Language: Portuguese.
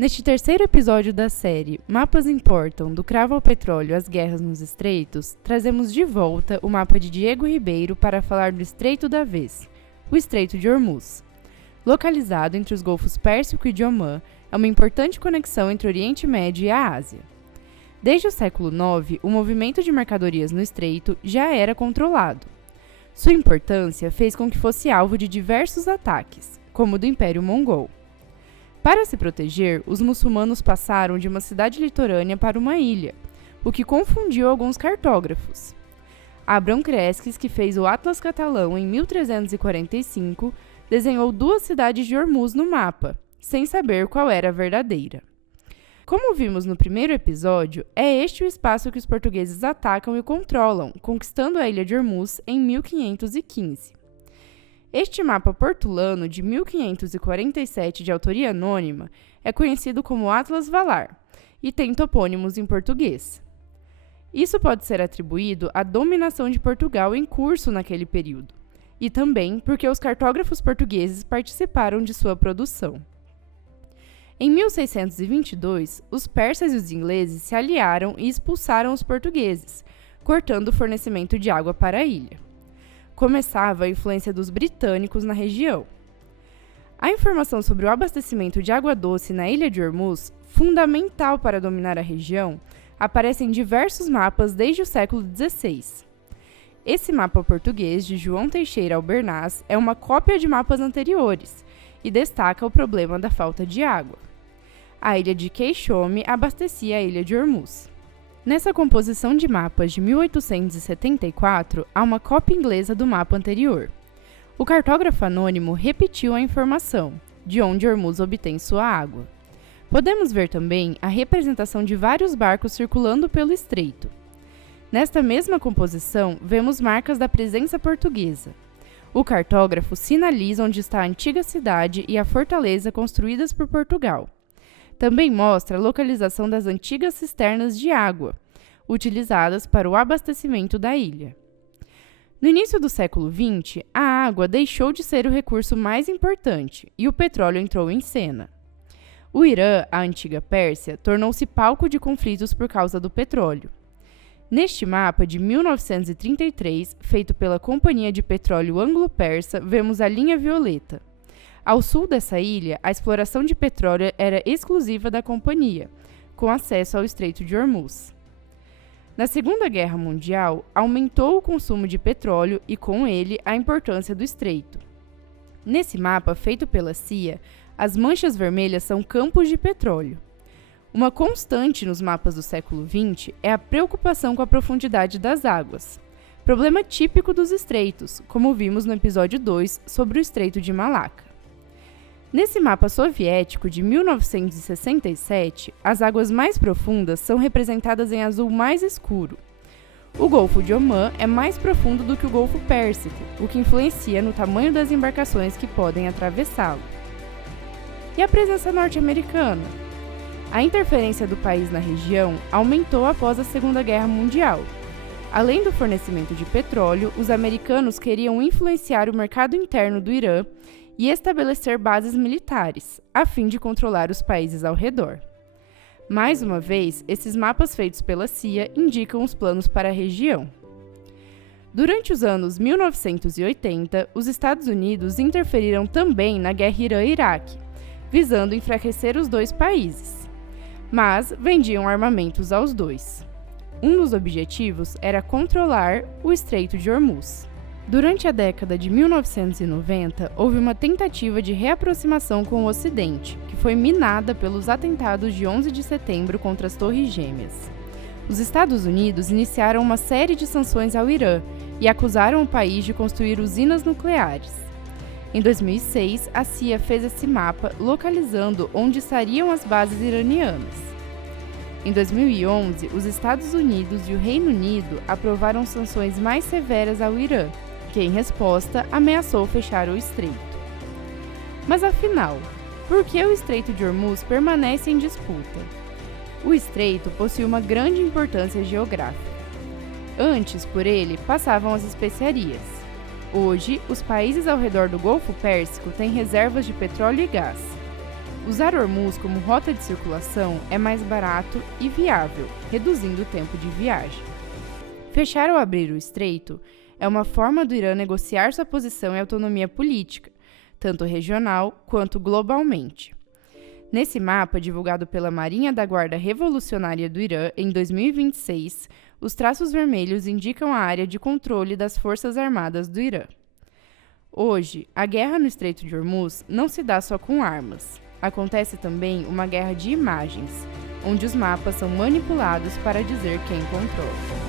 Neste terceiro episódio da série Mapas Importam, do cravo ao petróleo às guerras nos estreitos, trazemos de volta o mapa de Diego Ribeiro para falar do Estreito da Vez, o Estreito de Hormuz. Localizado entre os golfos Pérsico e de Omã, é uma importante conexão entre o Oriente Médio e a Ásia. Desde o século IX, o movimento de mercadorias no estreito já era controlado. Sua importância fez com que fosse alvo de diversos ataques, como o do Império Mongol. Para se proteger, os muçulmanos passaram de uma cidade litorânea para uma ilha, o que confundiu alguns cartógrafos. Abrão Cresques, que fez o Atlas Catalão em 1345, desenhou duas cidades de Hormuz no mapa, sem saber qual era a verdadeira. Como vimos no primeiro episódio, é este o espaço que os portugueses atacam e controlam, conquistando a ilha de Hormuz em 1515. Este mapa portulano de 1547, de autoria anônima, é conhecido como Atlas Valar e tem topônimos em português. Isso pode ser atribuído à dominação de Portugal em curso naquele período, e também porque os cartógrafos portugueses participaram de sua produção. Em 1622, os persas e os ingleses se aliaram e expulsaram os portugueses, cortando o fornecimento de água para a ilha. Começava a influência dos britânicos na região. A informação sobre o abastecimento de água doce na ilha de Hormuz, fundamental para dominar a região, aparece em diversos mapas desde o século XVI. Esse mapa português, de João Teixeira Albernaz, é uma cópia de mapas anteriores e destaca o problema da falta de água. A ilha de Queixome abastecia a ilha de Hormuz. Nessa composição de mapas de 1874, há uma cópia inglesa do mapa anterior. O cartógrafo anônimo repetiu a informação, de onde Hormuz obtém sua água. Podemos ver também a representação de vários barcos circulando pelo estreito. Nesta mesma composição, vemos marcas da presença portuguesa. O cartógrafo sinaliza onde está a antiga cidade e a fortaleza construídas por Portugal. Também mostra a localização das antigas cisternas de água, utilizadas para o abastecimento da ilha. No início do século XX, a água deixou de ser o recurso mais importante e o petróleo entrou em cena. O Irã, a antiga Pérsia, tornou-se palco de conflitos por causa do petróleo. Neste mapa de 1933, feito pela Companhia de Petróleo Anglo-Persa, vemos a linha violeta. Ao sul dessa ilha, a exploração de petróleo era exclusiva da companhia, com acesso ao Estreito de Hormuz. Na Segunda Guerra Mundial, aumentou o consumo de petróleo e, com ele, a importância do estreito. Nesse mapa, feito pela CIA, as manchas vermelhas são campos de petróleo. Uma constante nos mapas do século XX é a preocupação com a profundidade das águas, problema típico dos estreitos, como vimos no episódio 2 sobre o Estreito de Malaca. Nesse mapa soviético de 1967, as águas mais profundas são representadas em azul mais escuro. O Golfo de Omã é mais profundo do que o Golfo Pérsico, o que influencia no tamanho das embarcações que podem atravessá-lo. E a presença norte-americana? A interferência do país na região aumentou após a Segunda Guerra Mundial. Além do fornecimento de petróleo, os americanos queriam influenciar o mercado interno do Irã e estabelecer bases militares, a fim de controlar os países ao redor. Mais uma vez, esses mapas feitos pela CIA indicam os planos para a região. Durante os anos 1980, os Estados Unidos interferiram também na guerra Irã-Iraque, visando enfraquecer os dois países, mas vendiam armamentos aos dois. Um dos objetivos era controlar o Estreito de Hormuz. Durante a década de 1990, houve uma tentativa de reaproximação com o Ocidente, que foi minada pelos atentados de 11 de setembro contra as Torres Gêmeas. Os Estados Unidos iniciaram uma série de sanções ao Irã e acusaram o país de construir usinas nucleares. Em 2006, a CIA fez esse mapa localizando onde estariam as bases iranianas. Em 2011, os Estados Unidos e o Reino Unido aprovaram sanções mais severas ao Irã, que, em resposta, ameaçou fechar o estreito. Mas afinal, por que o Estreito de Hormuz permanece em disputa? O estreito possui uma grande importância geográfica. Antes, por ele, passavam as especiarias. Hoje, os países ao redor do Golfo Pérsico têm reservas de petróleo e gás. Usar Hormuz como rota de circulação é mais barato e viável, reduzindo o tempo de viagem. Fechar ou abrir o estreito é uma forma do Irã negociar sua posição e autonomia política, tanto regional quanto globalmente. Nesse mapa, divulgado pela Marinha da Guarda Revolucionária do Irã em 2026, os traços vermelhos indicam a área de controle das Forças Armadas do Irã. Hoje, a guerra no Estreito de Hormuz não se dá só com armas. Acontece também uma guerra de imagens, onde os mapas são manipulados para dizer quem controla.